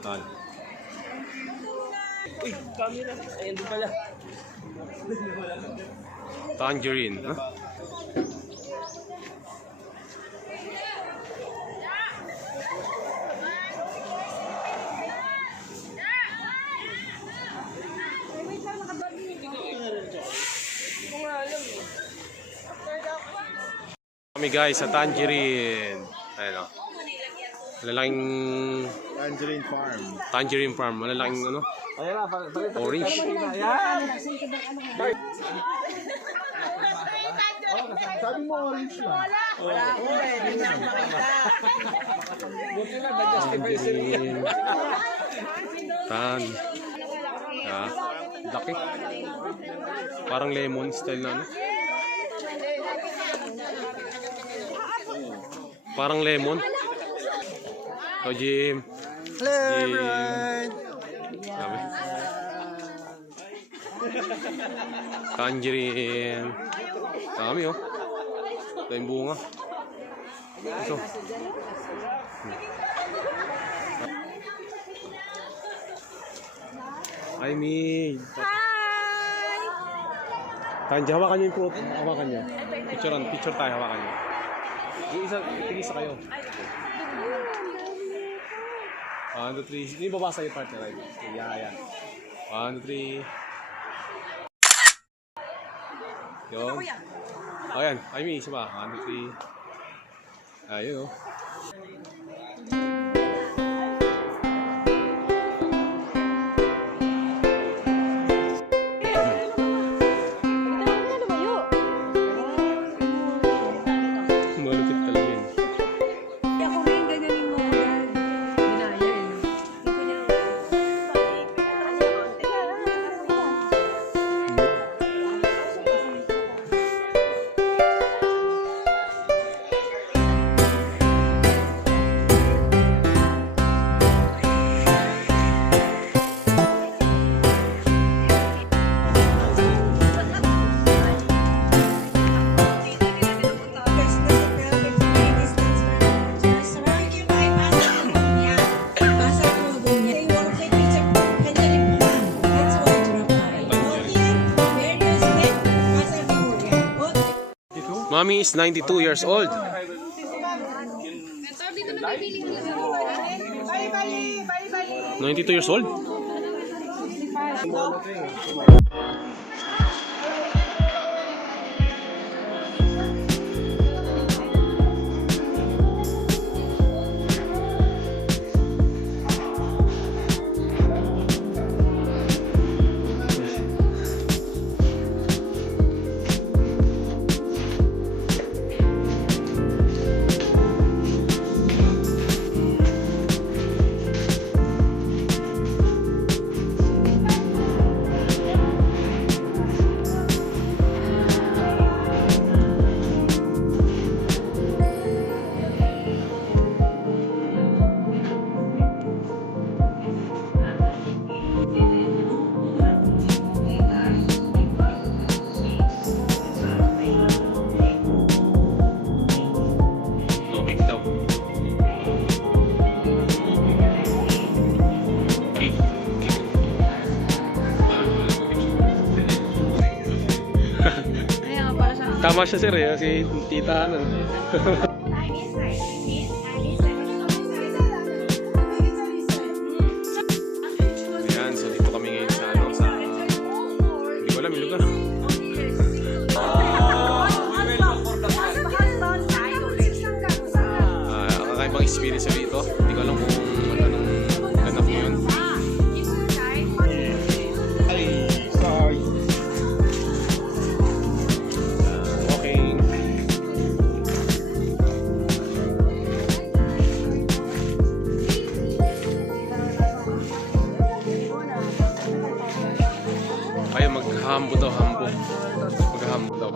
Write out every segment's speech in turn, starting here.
Tan. Uy, camera. Ayan doon pala. Tangerine. Huh? Kami guys sa Tangerine. Ayun o. Malalaking Tangerine Farm. Malalaking ano? Orange. Sabi mo orange lang. Wala ako eh. Hindi na makita. Buti na nag-justify sila. Tan. Laki. Parang lemon style na ano? Parang lemon. So, Jim. Hello, everyone. Sabi. Tangerine. Dami oh. Ito yung bunga. Ito. Hi, Mi. Hi! Tanji, hawakan niyo yung fruit. Hawakan niyo. Picture tayo, hawakan niyo. Yung isa, tigisa kayo. 1, 2, 3. Hindi babasa yung partner. Right? Yeah. 1, 2, 3. Yun. Ayan. Ay, may isa pa. 1, 2, 3. Ayun, oh. Malupit talaga yun. Ako rin ganyanin mo agad. Binaya eh. Mommy is 92 years old. 92 years old? Tama siya sir eh, si tita ano. Ayan, so dito kami ngayon sa ano, sa hindi ko alam yung lugar. Kakaibang experience dito. Hindi ko alam kung anong ganap ngayon. Hambo daw, hambo. Maghahambo daw.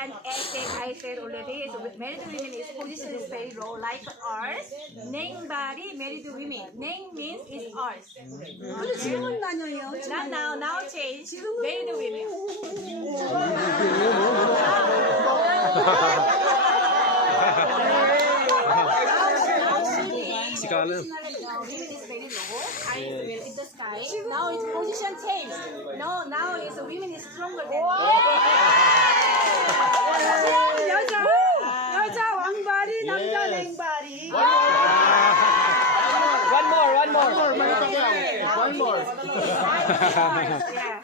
and I said already, so married women is position is very low, like ours. Name body, married women. Name means is ours. 근데 지금은 아니에요. Not now, now change. Married women. 시간은 Now women is very low. Sky is very in the sky. Now its position change. No, now is women is stronger than. 여자 왕발이, 남자 냉발이. One more.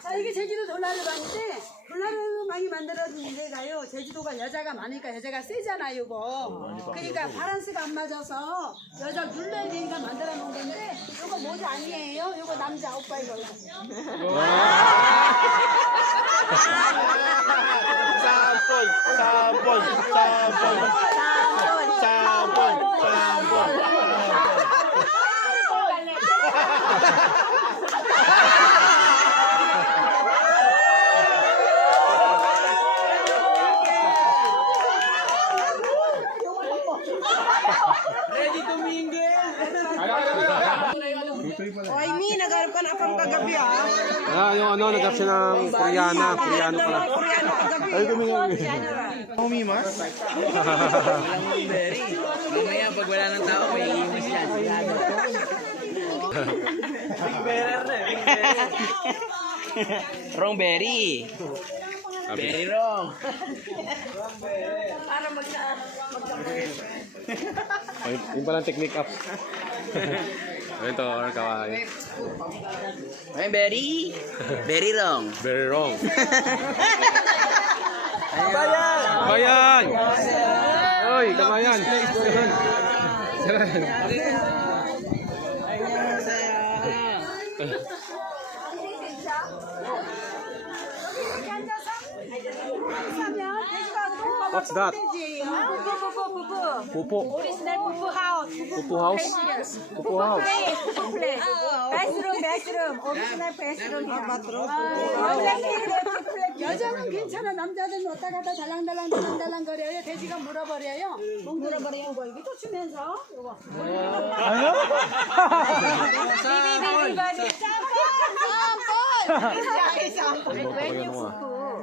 자, 이게 제주도 돌나르반인데 돌나르반이 만들어진 데가요. 제주도가 여자가 많으니까 여자가 세잖아요, 이거. 그러니까 바란스가 안 맞아서 여자 눌러야 되니까 만들어 놓은 건데 이거 모자 아니에요. 이거 남자 오빠 이거. Oy, Mi, nagharap ka na akong kagabi, ah. Ah, yung ano, nagkap siya ng Koreano pala. Koreano kagabi. Ay, gumingan. Mamaya pag wala ng tao, may iiwas yan. Sigurado. Wrong berry. Berry wrong. Ay, yung palang technique up. Ito, or kawaii. May berry. Berry wrong. Very wrong. Kabayan! Oy, kabayan! What's that? Pupo. Original Pupu house. Pupu house? Pupu house. Pupu place. Bathroom. Original bathroom. 여자는 괜찮아. 남자들은 왔다 갔다 달랑달랑 거려요. 돼지가 물어버려요. 목 물어버려요. 이거 이게 또 추면서 이거.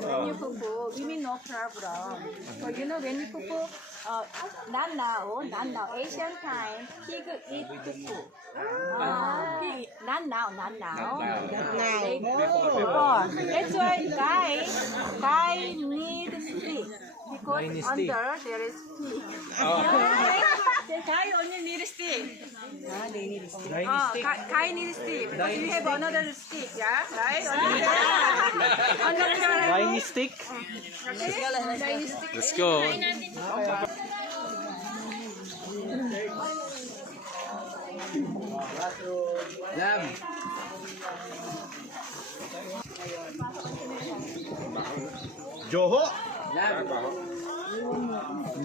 When you pupu, women no problem. But you know when you pupu, not now. Asian time, pig eat pupu. Pig, not now. Before. That's why guy need stick. Because under there is pig. The guy only need stick. Guy need stick. Because you have another stick, yeah? Right? Tiny stick. Let's go. Love. Joho. Love.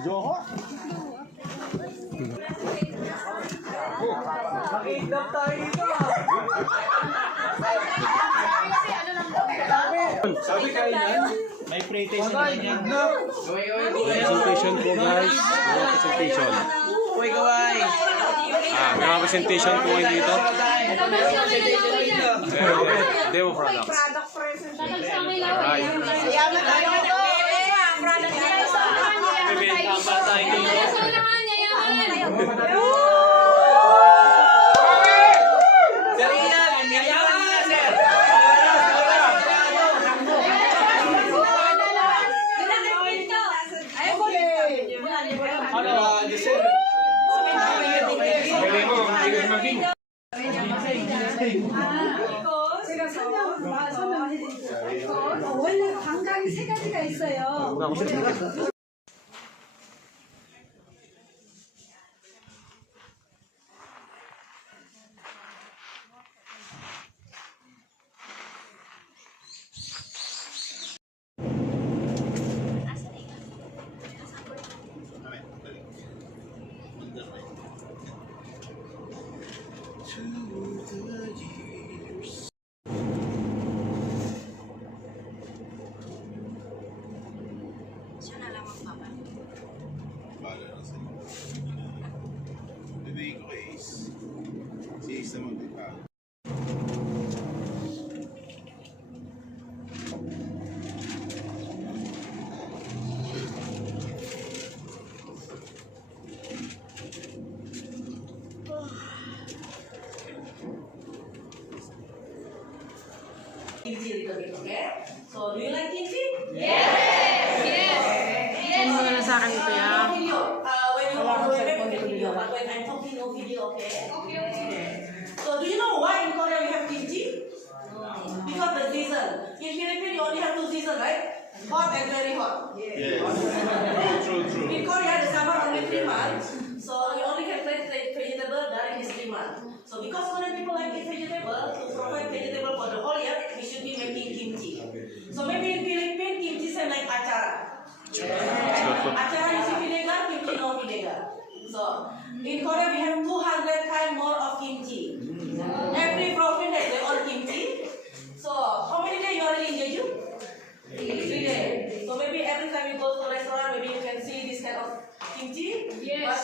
Joho. Presentation po guys. Mga presentation. Uy, kaway. May mga presentation po ngayon dito. Demo products. Alright. 제가 설명해드릴게요. 원래 관광이 세 가지가 있어요. Kimchi a little bit, okay? So, do you like kimchi? Ano sa akin ito yan? No video. When you want to make video, but when I'm talking, no video, okay? Okay. So, do you know why in Korea we have kimchi? Because the season. In Philippines, you only have 2 seasons, right? Hot and very hot. Yes. True. In Korea, the summer only 3 months, so you only can plant vegetable during these 3 months. So because Korean people like eat vegetable, to provide vegetable for the whole year, we should be making kimchi. So maybe in Philippines, kimchi same like achara. Achara you see vinegar, kimchi no vinegar. So in Korea we have 200 kind more of kimchi. Every province has their own kimchi. So how many days you already in Jeju? 3 days. So maybe every time you go to a restaurant, maybe you can see this kind of kimchi. Yes. But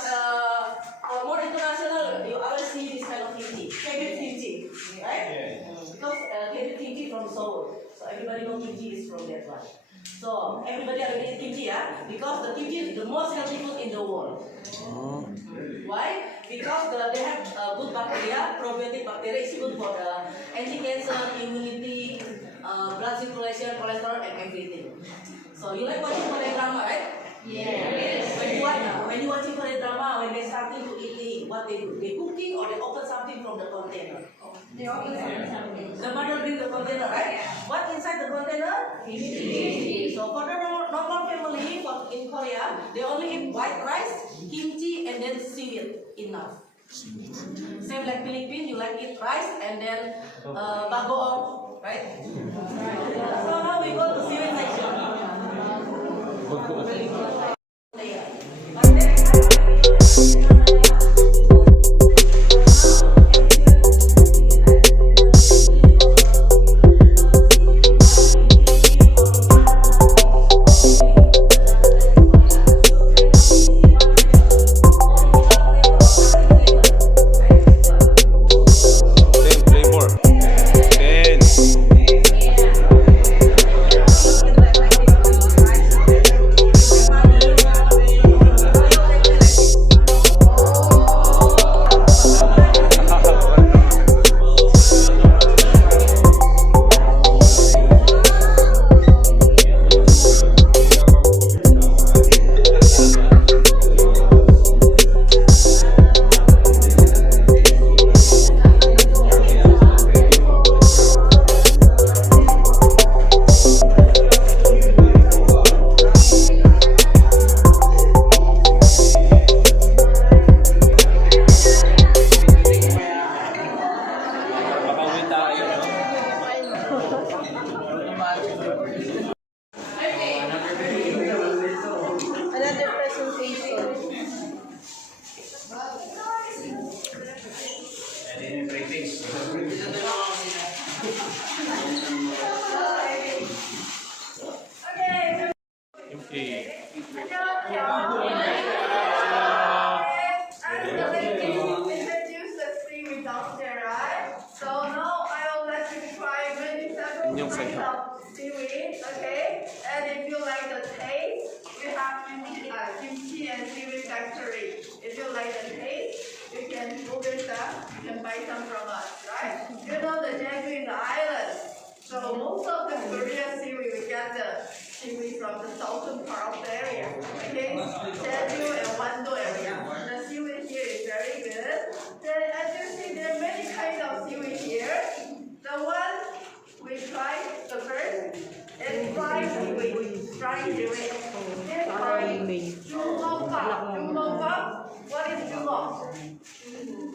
for more international, you always see this kind of kimchi. Favorite kimchi, right? Because favorite kimchi from Seoul. So everybody know kimchi is from that one. So everybody already eat kimchi, yeah? Because the kimchi is the most healthy food in the world. Why? Because they have good bacteria, probiotic bacteria is good for the anti-cancer, immunity, blood circulation, cholesterol, and everything. So you like watching Korean drama, right? Yes. When you watching Korean drama, when they starting to eating, what they do? They cooking or they open something from the container. They open something. The mother bring the container, right? What inside the container? Kimchi. So for the normal family in Korea, they only eat white rice, kimchi, and then seaweed. Enough. Same like Philippines, you like eat rice and then bagoong, right? So now we go to seaweed section. Flavor. 10. Makauwi tayo. Another presentation. Okay. Introduce the three results there, right? So now I will let you try many several Inyong kinds sayo. of seaweed, okay? And if you like the taste, we have kimchi and seaweed factory. If you like the taste, you can Google some, you can buy some from us, right? You know the Jeju is the island. So most of the Korean seaweed, we get the seaweed from the southern part of the area, okay? Jeju and Wando area. The seaweed here is very good. Then as you see, there are many kinds of seaweed here. The one we tried the first is fried seaweed. Fried seaweed. This fried jumongpak. Jumongpak. What is jumong?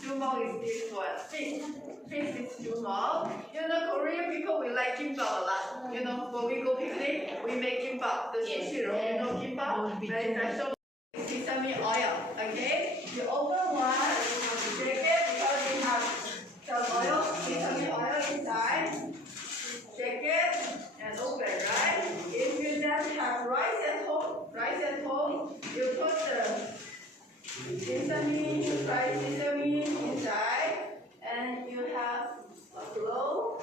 Jumong is this one. Fish. Fish is jumong. You know, Korean people we like kimbap a lot. You know, when we go picnic, we make kimbap. The sushi roll. You know kimbap? Very special. Sesame oil. Okay. You open one. Check it because we have some oil. Sesame oil inside. Check it and open, right? If you just have rice at home, you put the sesame, fried sesame inside, and you have a glow.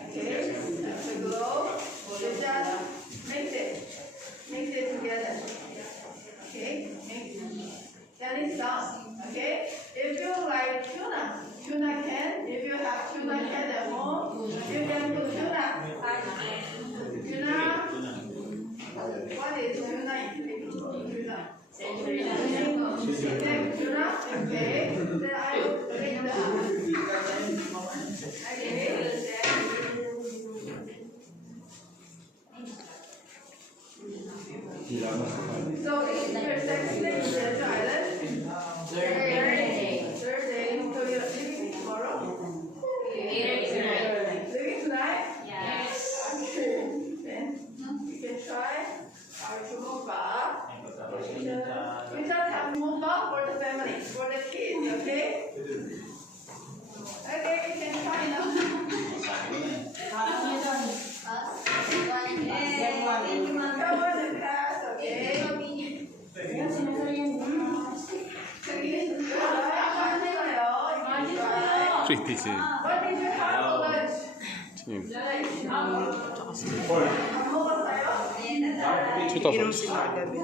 Okay, that's a glow. You just mix it together. Okay, mix. Then it's done. Okay. Pretty sim. What did you have for lunch? sim. Inom Chuta. sila kagabi.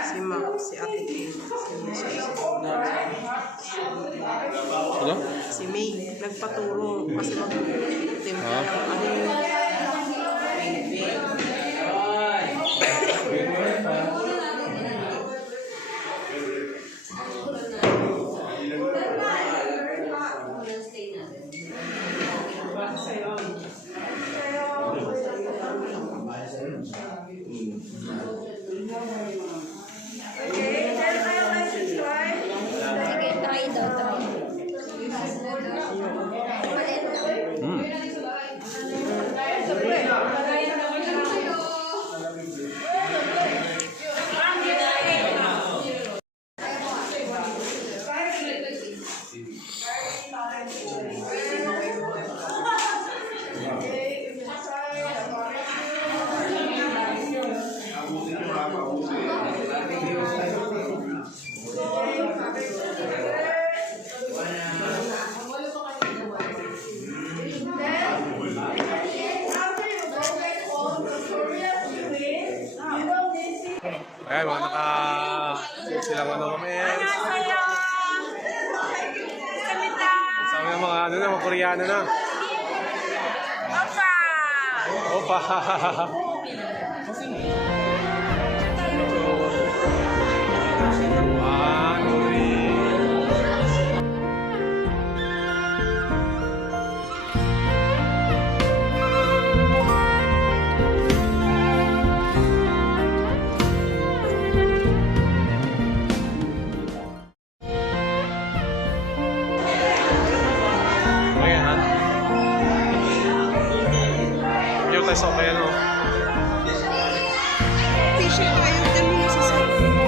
Si Mac, si Ate Kim, Ano? si May, nagpaturo kasi mag-timpla. Ano yung Okay, then I would like to try. Sige, try daw, try. After you go back home to Korea to win, you will visit. Ayan, mga silang ano kami. Sabi ng mga ano na, mga Koreano na. Opa! One, three. Ayan, ha? Yung tayo sa kaya, no? t-shirt ayaw din mo sa cellphone.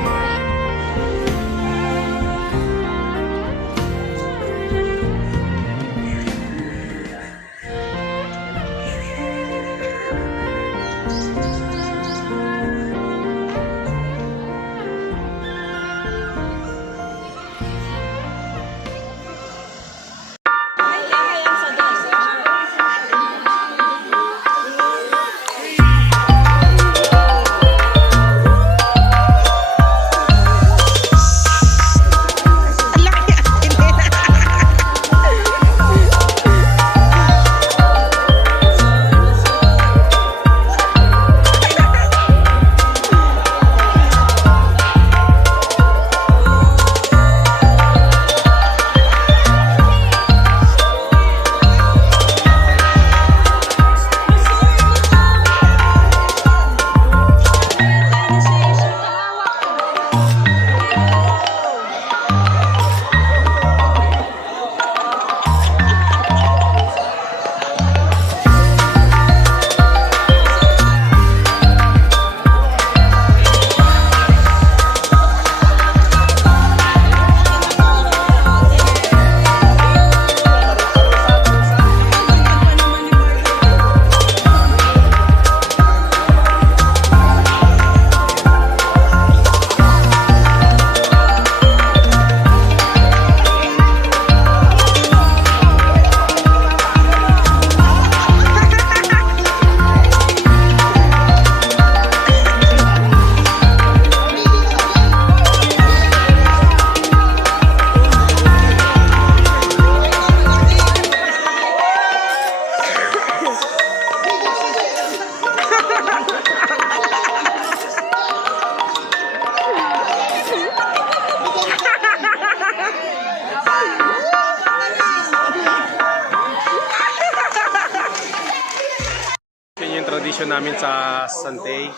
Tradition namin sa Santay.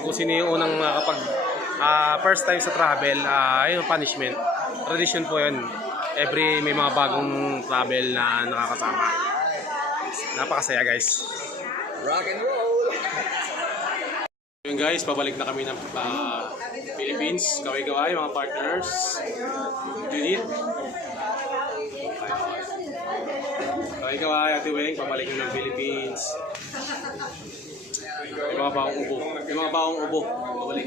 Kung sino yung unang kapag first time sa travel, yung punishment. Tradition po yun. Every may mga bagong travel na nakakasama. Napakasaya guys. Rock and roll! Yun guys, pabalik na kami ng Philippines. Kaway-kaway mga partners. Judith. Kaway-kaway Ate Weng, pabalik ng Philippines. Yung mga bawang ubo. Yung mga bawang ubo. Balik.